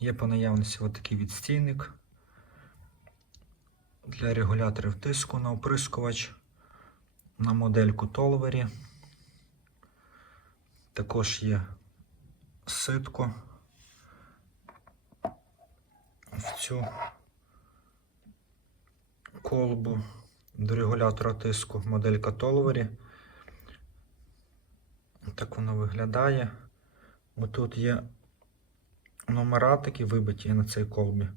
Є по наявності отакий відстійник для регуляторів тиску на оприскувач на модельку Толвері. Також є ситко в цю колбу до регулятора тиску моделька Толвері. Так воно виглядає. Отут є номера такі вибиті на цій колбі.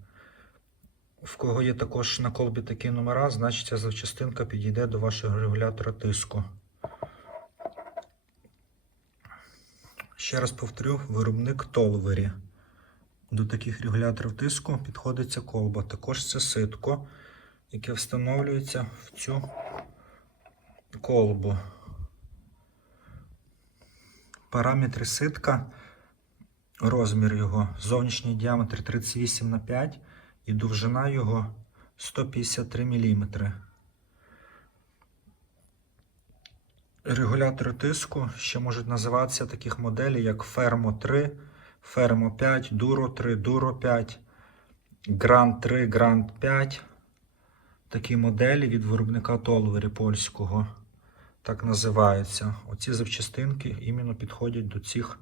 В кого є також на колбі такі номера, значить ця запчастинка підійде до вашого регулятора тиску. Ще раз повторю, виробник Толвері. До таких регуляторів тиску підходить ця колба. Також це ситко, яке встановлюється в цю колбу. Параметри ситка, розмір його, зовнішній діаметр 38 на 5 і довжина його 153 мм. Регулятори тиску ще можуть називатися таких моделей, як Fermo 3, Fermo 5, Duro 3, Duro 5, Grand 3, Grand 5. Такі моделі від виробника Толвері польського. Так називаються. Оці запчастинки іменно підходять до цих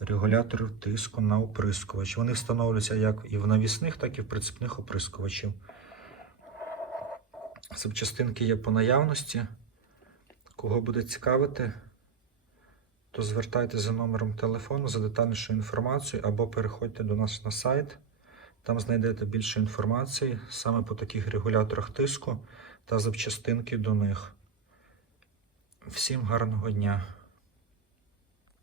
регуляторів тиску на оприскувач. Вони встановлюються як і в навісних, так і в прицепних оприскувачів. Запчастинки є по наявності. Кого буде цікавити, то звертайте за номером телефону за детальнішою інформацією або переходьте до нас на сайт. Там знайдете більше інформації саме по таких регуляторах тиску та запчастинки до них. Всім гарного дня!